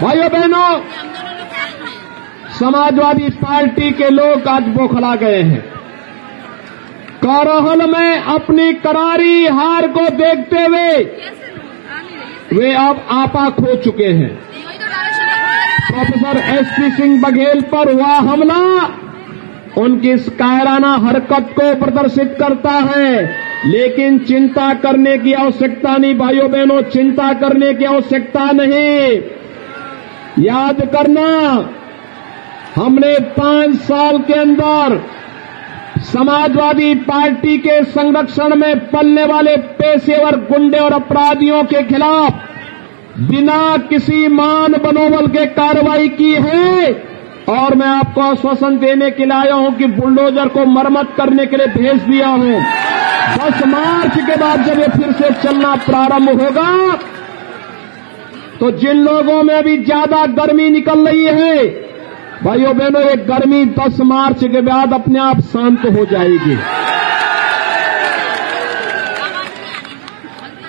भाइयों बहनों, समाजवादी पार्टी के लोग आज बौखला गए हैं। करहल में अपनी करारी हार को देखते हुए वे अब आपा खो चुके हैं। प्रोफेसर एसपी सिंह बघेल पर हुआ हमला उनकी इस कायराना हरकत को प्रदर्शित करता है, लेकिन चिंता करने की आवश्यकता नहीं भाइयों बहनों, चिंता करने की आवश्यकता नहीं। याद करना, हमने 5 साल के अंदर समाजवादी पार्टी के संरक्षण में पलने वाले पेशेवर गुंडे और अपराधियों के खिलाफ बिना किसी मान बनोबल के कार्रवाई की है। और मैं आपको आश्वासन देने के लिए आया हूं कि बुलडोजर को मरम्मत करने के लिए भेज दिया हूं। 10 मार्च के बाद जब ये फिर से चलना प्रारंभ होगा तो जिन लोगों में अभी ज्यादा गर्मी निकल रही है, भाइयों बहनों, ये गर्मी 10 मार्च के बाद अपने आप शांत हो जाएगी।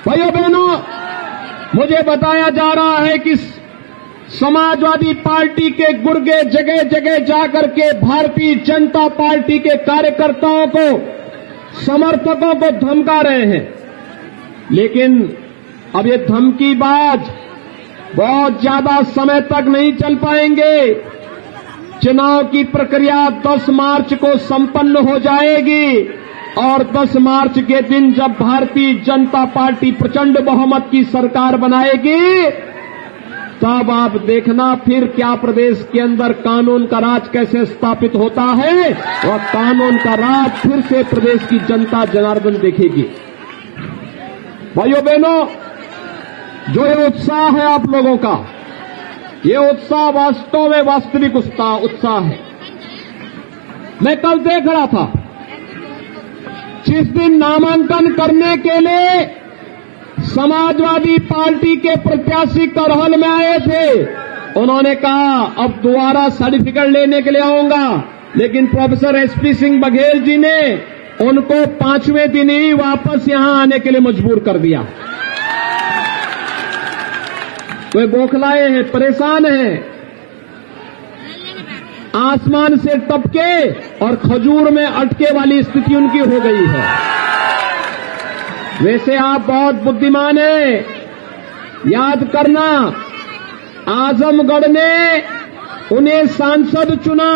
भाइयों बहनों, मुझे बताया जा रहा है कि समाजवादी पार्टी के गुर्गे जगह जगह जाकर के भारतीय जनता पार्टी के कार्यकर्ताओं को, समर्थकों को धमका रहे हैं। लेकिन अब ये धमकीबाज बहुत ज्यादा समय तक नहीं चल पाएंगे। चुनाव की प्रक्रिया 10 मार्च को संपन्न हो जाएगी और 10 मार्च के दिन जब भारतीय जनता पार्टी प्रचंड बहुमत की सरकार बनाएगी, तब आप देखना फिर क्या प्रदेश के अंदर कानून का राज कैसे स्थापित होता है और कानून का राज फिर से प्रदेश की जनता जनार्दन देखेगी। भाइयों बहनों, जो ये उत्साह है आप लोगों का, ये उत्साह वास्तव में वास्तविक उत्साह है। मैं कल देख रहा था, जिस दिन नामांकन करने के लिए समाजवादी पार्टी के प्रत्याशी करहल में आए थे, उन्होंने कहा अब दोबारा सर्टिफिकेट लेने के लिए आऊंगा, लेकिन प्रोफेसर एसपी सिंह बघेल जी ने उनको 5वें दिन ही वापस यहां आने के लिए मजबूर कर दिया। वे बौखलाए हैं, परेशान हैं, आसमान से टपके और खजूर में अटके वाली स्थिति उनकी हो गई है। वैसे आप बहुत बुद्धिमान हैं। याद करना, आजमगढ़ ने उन्हें सांसद चुना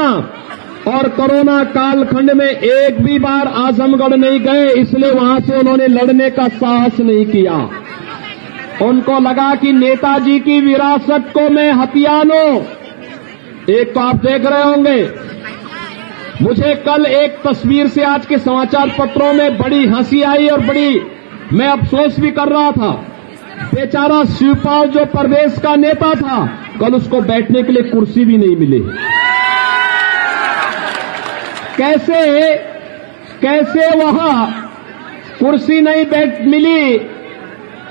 और कोरोना कालखंड में एक भी बार आजमगढ़ नहीं गए, इसलिए वहां से उन्होंने लड़ने का साहस नहीं किया। उनको लगा कि नेताजी की विरासत को मैं हथिया लूं। एक तो आप देख रहे होंगे, मुझे कल एक तस्वीर से आज के समाचार पत्रों में बड़ी हंसी आई और बड़ी मैं अफसोस भी कर रहा था। बेचारा शिवपाल जो प्रदेश का नेता था, कल उसको बैठने के लिए कुर्सी भी नहीं मिली। कैसे वहां कुर्सी नहीं मिली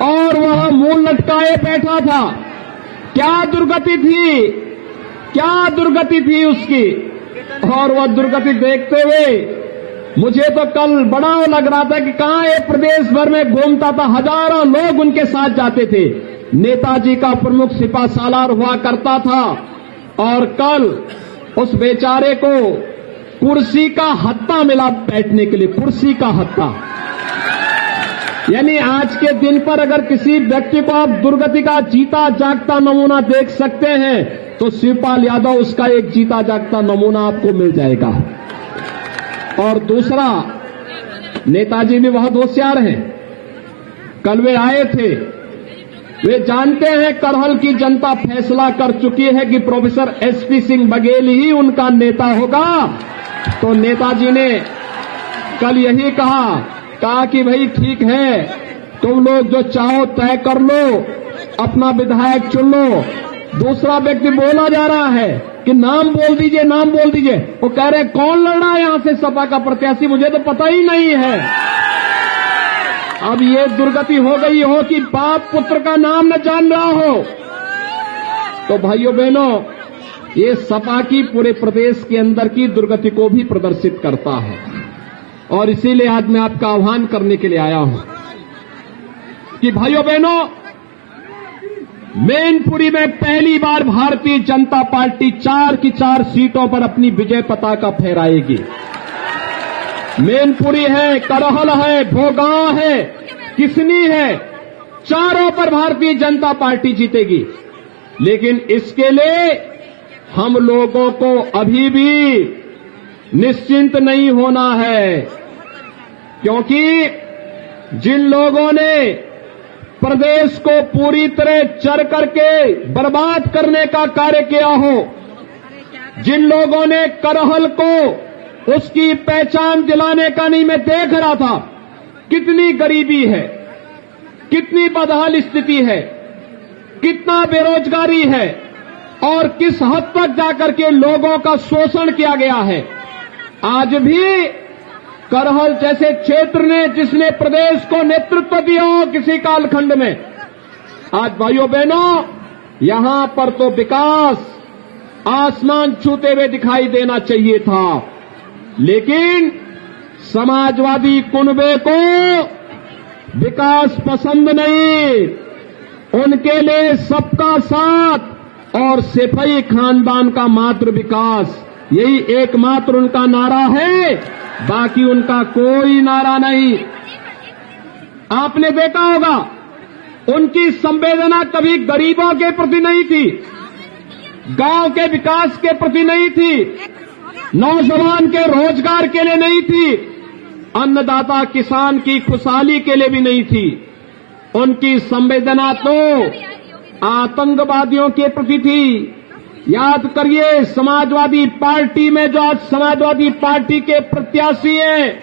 और वह मुंह लटकाए बैठा था। क्या दुर्गति थी उसकी। और वह दुर्गति देखते हुए मुझे तो कल बड़ा लग रहा था कि कहां ये प्रदेश भर में घूमता था, हजारों लोग उनके साथ जाते थे। नेताजी का प्रमुख सिपा सालार हुआ करता था और कल उस बेचारे को कुर्सी का हत्ता मिला बैठने के लिए, कुर्सी का हत्ता। यानी आज के दिन पर अगर किसी व्यक्ति को आप दुर्गति का जीता जागता नमूना देख सकते हैं तो शिवपाल यादव उसका एक जीता जागता नमूना आपको मिल जाएगा। और दूसरा, नेताजी भी बहुत होशियार हैं। कल वे आए थे, वे जानते हैं करहल की जनता फैसला कर चुकी है कि प्रोफेसर एसपी सिंह बघेल ही उनका नेता होगा। तो नेताजी ने कल यही कहा कि भाई ठीक है, तुम लोग जो चाहो तय कर लो, अपना विधायक चुन लो। दूसरा व्यक्ति बोला जा रहा है कि नाम बोल दीजिए, नाम बोल दीजिए। वो कह रहे कौन लड़ रहा है यहां से सपा का प्रत्याशी, मुझे तो पता ही नहीं है। अब ये दुर्गति हो गई हो कि बाप पुत्र का नाम न जान रहा हो। तो भाइयों बहनों, ये सपा की पूरे प्रदेश के अंदर की दुर्गति को भी प्रदर्शित करता है। और इसीलिए आज मैं आपका आह्वान करने के लिए आया हूं कि भाइयों बहनों, मैनपुरी में पहली बार भारतीय जनता पार्टी 4 की 4 सीटों पर अपनी विजय पताका फहराएगी। मैनपुरी है, करहल है, भोगांव है, किसनी है, चारों पर भारतीय जनता पार्टी जीतेगी। लेकिन इसके लिए हम लोगों को अभी भी निश्चिंत नहीं होना है, क्योंकि जिन लोगों ने प्रदेश को पूरी तरह चर करके बर्बाद करने का कार्य किया हो, जिन लोगों ने करहल को उसकी पहचान दिलाने का नहीं, मैं देख रहा था कितनी गरीबी है, कितनी बदहाल स्थिति है, कितना बेरोजगारी है और किस हद तक जाकर के लोगों का शोषण किया गया है। आज भी करहल जैसे क्षेत्र ने, जिसने प्रदेश को नेतृत्व दिया हो किसी कालखंड में, आज भाइयों बहनों यहां पर तो विकास आसमान छूते हुए दिखाई देना चाहिए था, लेकिन समाजवादी कुनबे को विकास पसंद नहीं। उनके लिए सबका साथ और सिपाही खानदान का मात्र विकास, यही एकमात्र उनका नारा है, बाकी उनका कोई नारा नहीं। आपने देखा होगा उनकी संवेदना कभी गरीबों के प्रति नहीं थी, गांव के विकास के प्रति नहीं थी, नौजवान के रोजगार के लिए नहीं थी, अन्नदाता किसान की खुशहाली के लिए भी नहीं थी। उनकी संवेदना तो आतंकवादियों के प्रति थी। याद करिए, समाजवादी पार्टी में जो आज समाजवादी पार्टी के प्रत्याशी हैं,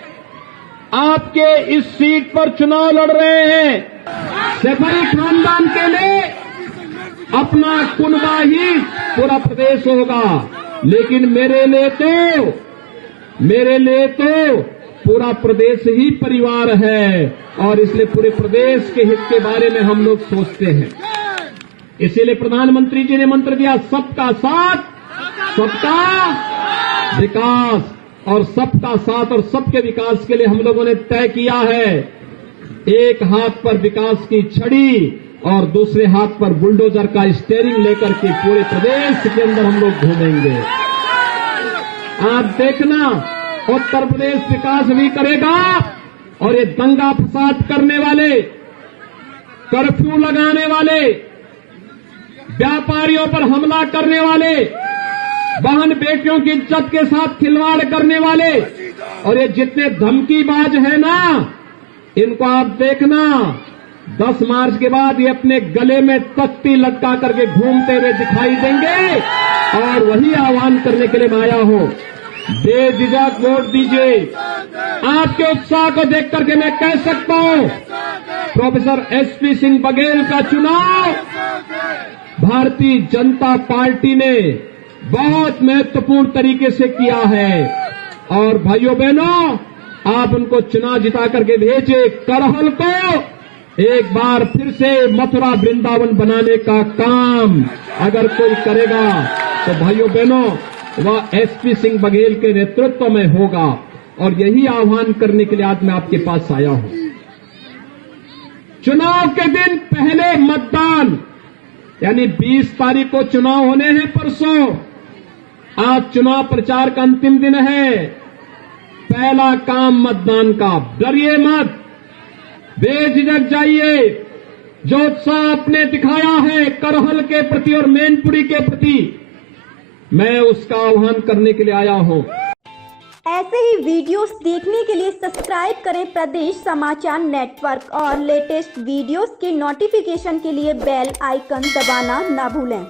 आपके इस सीट पर चुनाव लड़ रहे हैं, सिपाही खानदान के लिए अपना कुनबा ही पूरा प्रदेश होगा, लेकिन मेरे लिए तो पूरा प्रदेश ही परिवार है, और इसलिए पूरे प्रदेश के हित के बारे में हम लोग सोचते हैं। इसीलिए प्रधानमंत्री जी ने मंत्र दिया, सबका साथ सबका विकास, और सबका साथ और सबके विकास के लिए हम लोगों ने तय किया है, एक हाथ पर विकास की छड़ी और दूसरे हाथ पर बुलडोजर का स्टीयरिंग लेकर के पूरे प्रदेश के अंदर हम लोग घूमेंगे। आप देखना, उत्तर प्रदेश विकास भी करेगा, और ये दंगा फसाद करने वाले, कर्फ्यू लगाने वाले, व्यापारियों पर हमला करने वाले, बहन बेटियों की इज्जत के साथ खिलवाड़ करने वाले, और ये जितने धमकीबाज हैं ना, इनको आप देखना 10 मार्च के बाद ये अपने गले में तख्ती लटका करके घूमते हुए दिखाई देंगे। और वही आह्वान करने के लिए मैं आया हूं, बेझिझक वोट दीजिए। आपके उत्साह को देख करके मैं कह सकता हूं, प्रोफेसर एसपी सिंह बघेल का चुनाव भारतीय जनता पार्टी ने बहुत महत्वपूर्ण तरीके से किया है। और भाइयों बहनों, आप उनको चुनाव जिता करके भेजे, करहल को एक बार फिर से मथुरा वृंदावन बनाने का काम अगर कोई करेगा तो भाइयों बहनों वह एसपी सिंह बघेल के नेतृत्व में होगा। और यही आह्वान करने के लिए आज मैं आपके पास आया हूं। चुनाव के दिन पहले मतदान, यानी 20 तारीख को चुनाव होने हैं परसों। आज चुनाव प्रचार का अंतिम दिन है। पहला काम मतदान का, डरिए मत, बेझिझक जाइए। जो उत्साह आपने दिखाया है करहल के प्रति और मैनपुरी के प्रति, मैं उसका आह्वान करने के लिए आया हूं। ऐसे ही वीडियोस देखने के लिए सब्सक्राइब करें प्रदेश समाचार नेटवर्क, और लेटेस्ट वीडियोस के नोटिफिकेशन के लिए बेल आइकन दबाना ना भूलें।